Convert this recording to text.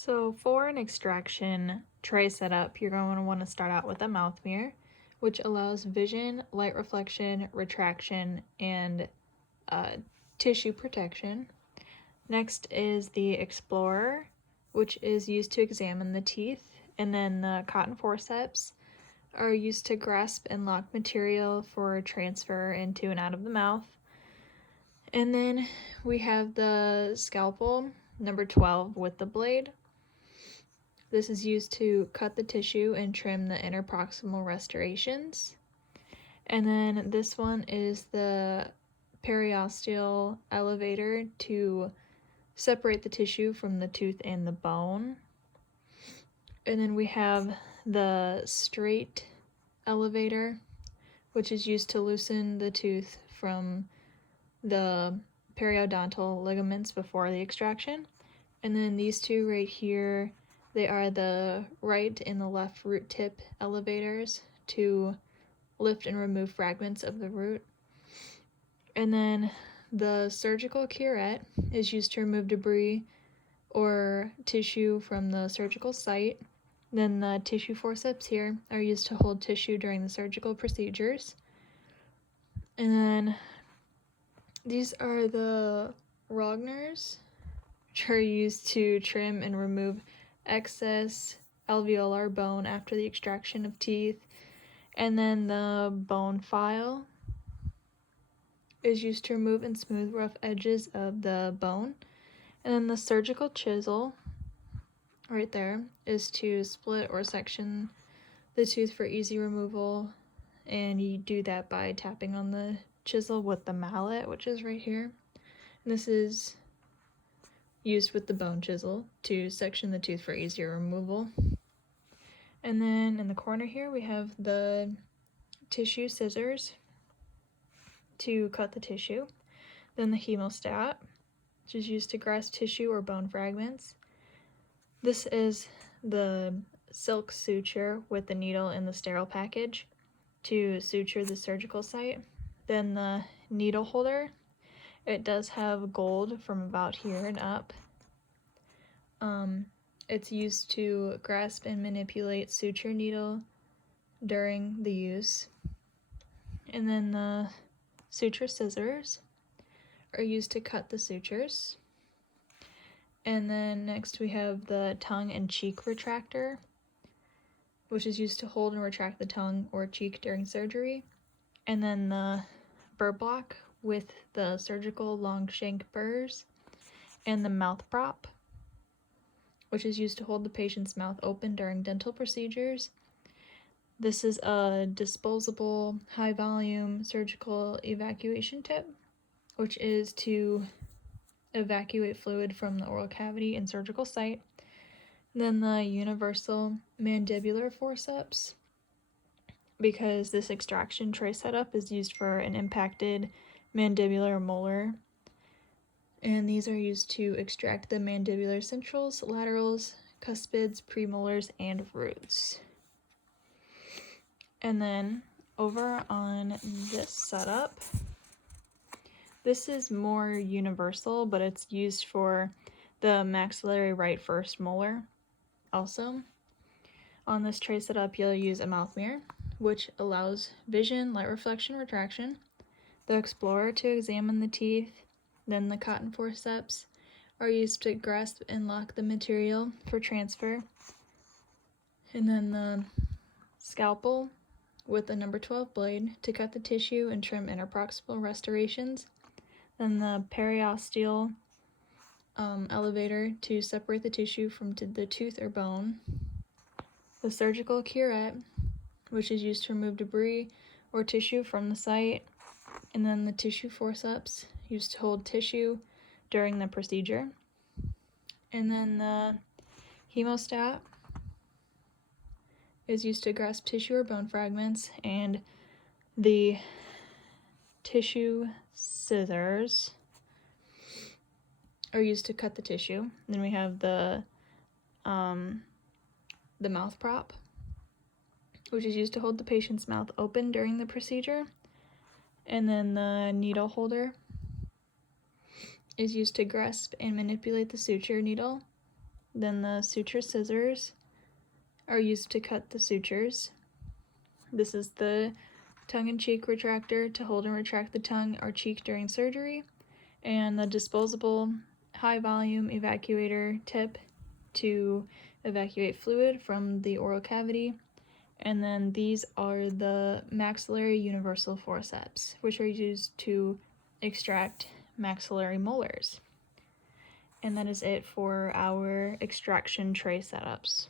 So for an extraction tray setup, you're going to want to start out with a mouth mirror, which allows vision, light reflection, retraction, and tissue protection. Next is the Explorer, which is used to examine the teeth, and then the cotton forceps are used to grasp and lock material for transfer into and out of the mouth. And then we have the scalpel, number 12, with the blade. This is used to cut the tissue and trim the interproximal restorations. And then this one is the periosteal elevator to separate the tissue from the tooth and the bone. And then we have the straight elevator, which is used to loosen the tooth from the periodontal ligaments before the extraction. And then these two right here, they are the right and the left root tip elevators to lift and remove fragments of the root. And then the surgical curette is used to remove debris or tissue from the surgical site. Then the tissue forceps here are used to hold tissue during the surgical procedures. And then these are the Rogners, which are used to trim and remove excess alveolar bone after the extraction of teeth. And then the bone file is used to remove and smooth rough edges of the bone. And then the surgical chisel, right there, is to split or section the tooth for easy removal. And you do that by tapping on the chisel with the mallet, which is right here. And this is used with the bone chisel to section the tooth for easier removal. And then in the corner here we have the tissue scissors to cut the tissue. Then the hemostat, which is used to grasp tissue or bone fragments. This is the silk suture with the needle in the sterile package to suture the surgical site. Then the needle holder, it does have gold from about here and up. It's used to grasp and manipulate suture needle during the use. And then the suture scissors are used to cut the sutures. And then next we have the tongue and cheek retractor, which is used to hold and retract the tongue or cheek during surgery. And then the burr block with the surgical long shank burrs, and the mouth prop, which is used to hold the patient's mouth open during dental procedures. This is a disposable high volume surgical evacuation tip, which is to evacuate fluid from the oral cavity and surgical site. Then the universal mandibular forceps, because this extraction tray setup is used for an impacted mandibular molar. And these are used to extract the mandibular centrals, laterals, cuspids, premolars, and roots. And then over on this setup, this is more universal, but it's used for the maxillary right first molar also. On this tray setup, you'll use a mouth mirror, which allows vision, light reflection, retraction. The Explorer to examine the teeth. Then the cotton forceps are used to grasp and lock the material for transfer. And then the scalpel with the number 12 blade to cut the tissue and trim interproximal restorations. Then the periosteal elevator to separate the tissue from the tooth or bone. The surgical curette, which is used to remove debris or tissue from the site. And then the tissue forceps, used to hold tissue during the procedure. And then the hemostat is used to grasp tissue or bone fragments, and the tissue scissors are used to cut the tissue. Then we have the mouth prop, which is used to hold the patient's mouth open during the procedure. And then the needle holder is used to grasp and manipulate the suture needle Then the suture scissors are used to cut the sutures. This is the tongue-in-cheek retractor to hold and retract the tongue or cheek during surgery, and the disposable high-volume evacuator tip to evacuate fluid from the oral cavity. And then these are the maxillary universal forceps, which are used to extract maxillary molars. And that is it for our extraction tray setups.